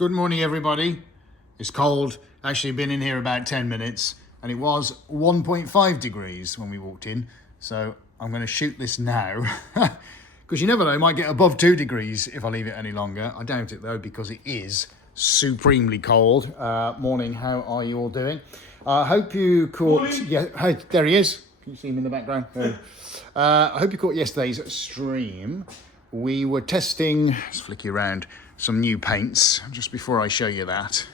Good morning, everybody. It's cold. Actually, been in here about 10 minutes, and it was 1.5 degrees when we walked in. So I'm going to shoot this now, because you never know, it might get above 2 degrees if I leave it any longer. I doubt it though, because it is supremely cold. Morning, how are you all doing? I hope you caught... Morning. Yeah, hey, there he is. Can you see him in the background? I hope you caught yesterday's stream. We were testing, let's flick you around, some new paints. Just before I show you that,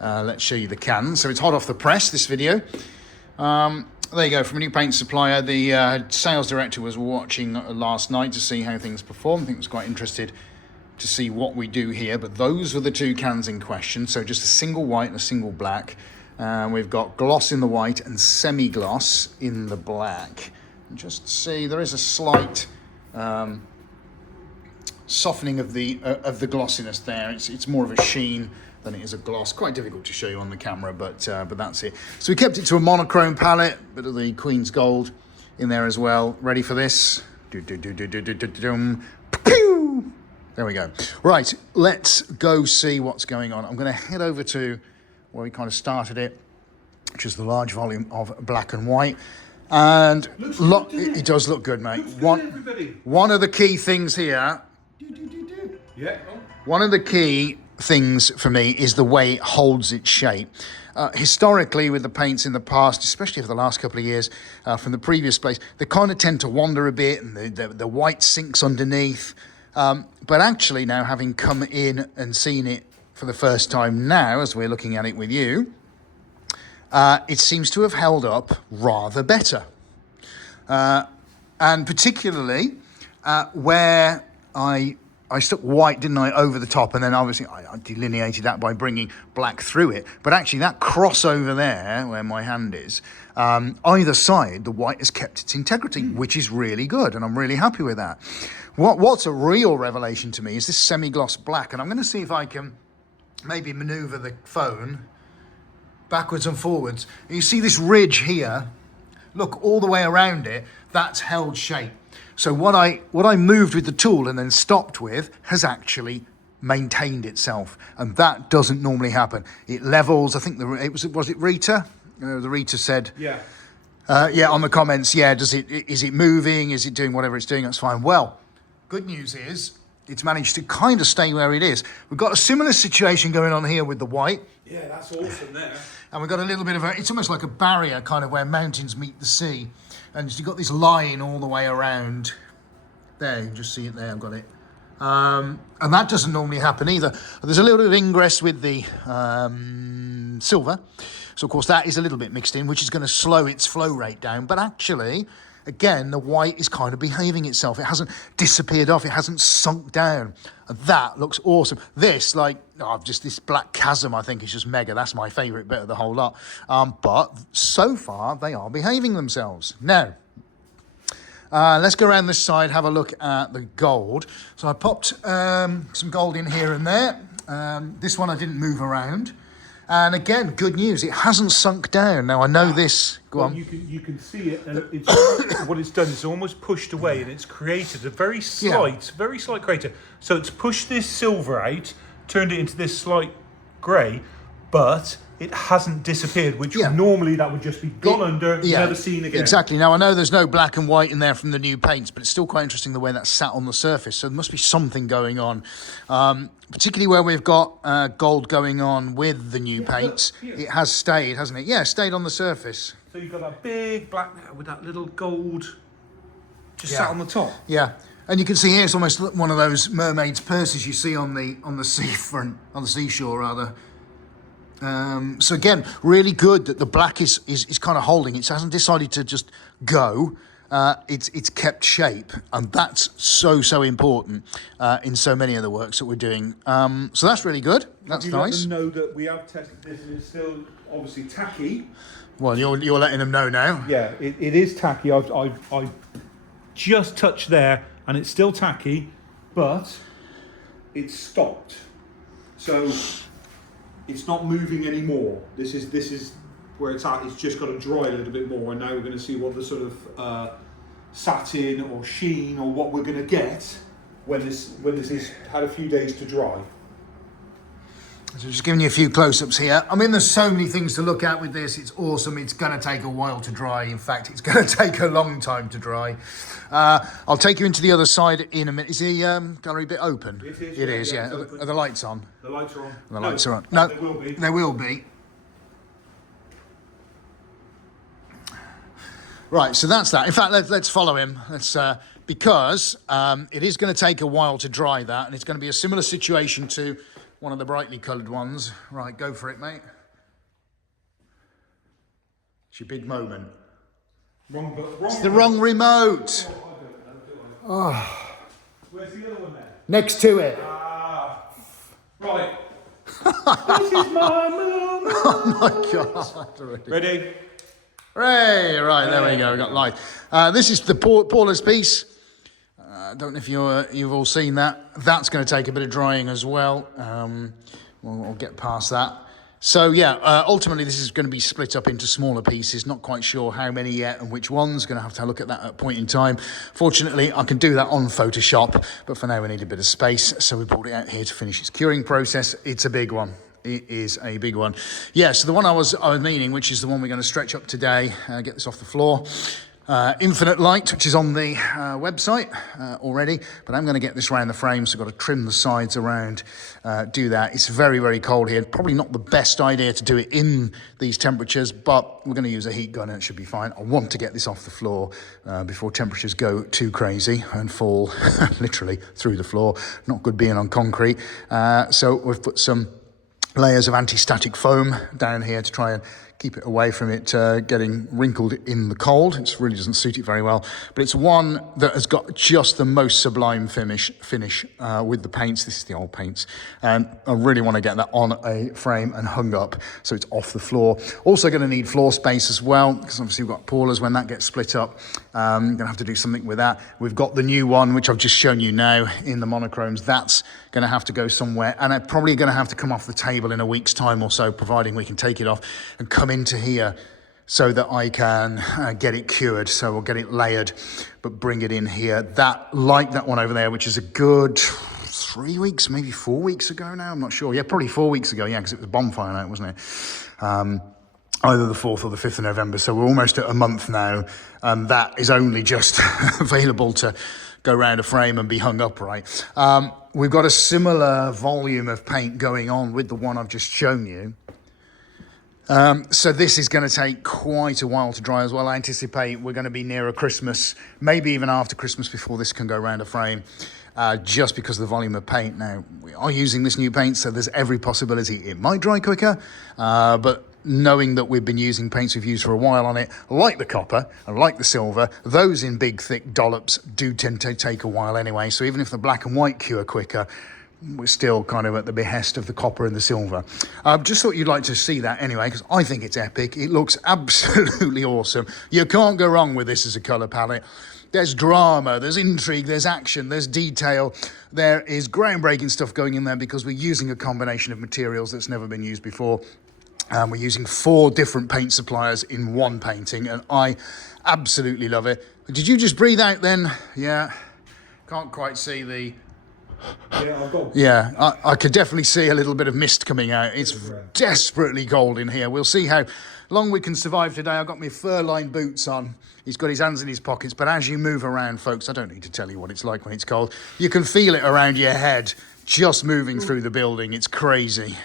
let's show you the can. So it's hot off the press, this video. There you go, from a new paint supplier. The sales director was watching last night to see how things perform. I think he was quite interested to see what we do here. But those were the two cans in question. So just a single white and a single black. We've got gloss in the white and semi-gloss in the black. And just see, there is a slight softening of the glossiness there. It's more of a sheen than it is a gloss. Quite difficult to show you on the camera, but that's it. So we kept it to a monochrome palette, bit of the Queen's Gold in there as well. Ready for this? There we go. Right, let's go see what's going on. I'm going to head over to where we kind of started it, which is the large volume of black and white. And it does look good, mate. One of the key things here, one of the key things for me is the way it holds its shape. Historically, with the paints in the past, especially for the last couple of years from the previous place, they kind of tend to wander a bit and the white sinks underneath. But actually now, having come in and seen it for the first time now, as we're looking at it with you, it seems to have held up rather better. And particularly where I stuck white, didn't I, over the top, and then obviously I delineated that by bringing black through it. But actually that crossover there, where my hand is, either side, the white has kept its integrity, which is really good, and I'm really happy with that. What's a real revelation to me is this semi-gloss black, and I'm going to see if I can maybe maneuver the phone backwards and forwards. You see this ridge here? Look, all the way around it, that's held shape. So what I moved with the tool and then stopped with has actually maintained itself, and that doesn't normally happen. It levels. I think was it Rita? The Rita said, yeah, on the comments, yeah. Is it moving? Is it doing whatever it's doing? That's fine. Well, good news is it's managed to kind of stay where it is. We've got a similar situation going on here with the white. Yeah, that's awesome there. And we've got a little bit of it's almost like a barrier, kind of where mountains meet the sea. And you've got this line all the way around. There, you can just see it there, I've got it. And that doesn't normally happen either. There's a little bit of ingress with the silver. So, of course, that is a little bit mixed in, which is going to slow its flow rate down. But actually, again, the white is kind of behaving itself. It hasn't disappeared off. It hasn't sunk down. And that looks awesome. This, just this black chasm, I think, is just mega. That's my favourite bit of the whole lot. But so far, they are behaving themselves. Now, let's go around this side, have a look at the gold. So I popped some gold in here and there. This one I didn't move around. And again, good news, it hasn't sunk down. Now, I know this... Go on. You can see it, and what it's done is almost pushed away, and it's created a very slight crater. So it's pushed this silver out, turned it into this slight grey, but it hasn't disappeared, which normally that would just be gone under, never seen again. Exactly. Now, I know there's no black and white in there from the new paints, but it's still quite interesting the way that sat on the surface. So there must be something going on, particularly where we've got gold going on with the new paints. Look, it has stayed, hasn't it? Yeah, stayed on the surface. So you've got that big black with that little gold just sat on the top. Yeah. And you can see here, it's almost one of those mermaid's purses you see on the seafront, on the seashore rather. So again, really good that the black is kind of holding. It hasn't decided to just go. It's kept shape, and that's so important in so many of the works that we're doing. So that's really good. That's nice. Let them know that we have tested this, and it's still obviously tacky. Well, you're letting them know now. Yeah, it is tacky. I've just touched there, and it's still tacky, but it's stopped. So it's not moving anymore. This is where it's at. It's just got to dry a little bit more, and now we're going to see what the sort of satin or sheen or what we're going to get when this has had a few days to dry. So just giving you a few close-ups here. I mean, there's so many things to look at with this. It's awesome. It's going to take a while to dry. In fact, it's going to take a long time to dry. I'll take you into the other side in a minute. Is the gallery bit open? It is, yeah. Are the lights on? The lights are on. The lights are on. No, they will be. They will be. Right, so that's that. In fact, let's follow him. Because it is going to take a while to dry that, and it's going to be a similar situation to one of the brightly coloured ones. Right, go for it, mate. It's your big moment. It's the wrong remote. Oh. Where's the other one there? Next to it. Right. This is my moment. Oh my God. Ready? Hooray! Right, there we go. We got light. This is the Paula's piece. I don't know if you've all seen that. That's going to take a bit of drying as well. We'll get past that. So yeah, ultimately this is going to be split up into smaller pieces. Not quite sure how many yet and which ones. Going to have to look at that at a point in time. Fortunately, I can do that on Photoshop, but for now we need a bit of space. So we pulled it out here to finish its curing process. It's a big one. It is a big one. Yeah, so the one I was meaning, which is the one we're going to stretch up today, get this off the floor. Infinite Light, which is on the website already, but I'm going to get this around the frame, so I've got to trim the sides around, do that. It's very, very cold here. Probably not the best idea to do it in these temperatures, but we're going to use a heat gun and it should be fine. I want to get this off the floor before temperatures go too crazy and fall literally through the floor. Not good being on concrete. So we've put some layers of anti-static foam down here to try and keep it away from it getting wrinkled in the cold. It really doesn't suit it very well, but it's one that has got just the most sublime finish with the paints. This is the old paints, and I really want to get that on a frame and hung up so it's off the floor. Also going to need floor space as well, because obviously we've got Paula's. When that gets split up, I'm going to have to do something with that. We've got the new one, which I've just shown you now in the monochromes. That's going to have to go somewhere, and I'm probably going to have to come off the table in a week's time or so, providing we can take it off and come into here so that I can get it cured. So we'll get it layered, but bring it in here. That, like that one over there, which is a good 3 weeks, maybe 4 weeks ago now, I'm not sure. Yeah, probably 4 weeks ago, yeah, because it was a bonfire night, wasn't it? Either the 4th or the 5th of November. So we're almost at a month now. That is only just available to go around a frame and be hung upright. We've got a similar volume of paint going on with the one I've just shown you. So this is going to take quite a while to dry as well. I anticipate we're going to be nearer Christmas, maybe even after Christmas before this can go around a frame, just because of the volume of paint. Now, we are using this new paint, so there's every possibility it might dry quicker, but knowing that we've been using paints we've used for a while on it, like the copper and like the silver, those in big, thick dollops do tend to take a while anyway. So even if the black and white cure quicker, we're still kind of at the behest of the copper and the silver. Just thought you'd like to see that anyway, because I think it's epic. It looks absolutely awesome. You can't go wrong with this as a colour palette. There's drama, there's intrigue, there's action, there's detail. There is groundbreaking stuff going in there because we're using a combination of materials that's never been used before. We're using 4 different paint suppliers in one painting, and I absolutely love it. Did you just breathe out then? Yeah, can't quite see the... Yeah, I've got... Yeah, I could definitely see a little bit of mist coming out. It's desperately cold in here. We'll see how long we can survive today. I've got my fur-lined boots on. He's got his hands in his pockets, but as you move around, folks, I don't need to tell you what it's like when it's cold. You can feel it around your head, just moving through the building. It's crazy.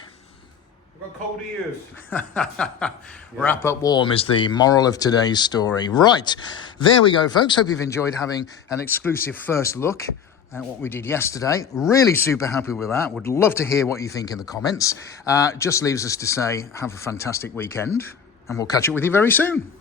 I've got cold ears. Wrap up warm is the moral of today's story. Right, there we go, folks. Hope you've enjoyed having an exclusive first look at what we did yesterday. Really super happy with that. Would love to hear what you think in the comments. Just leaves us to say, have a fantastic weekend, and we'll catch up with you very soon.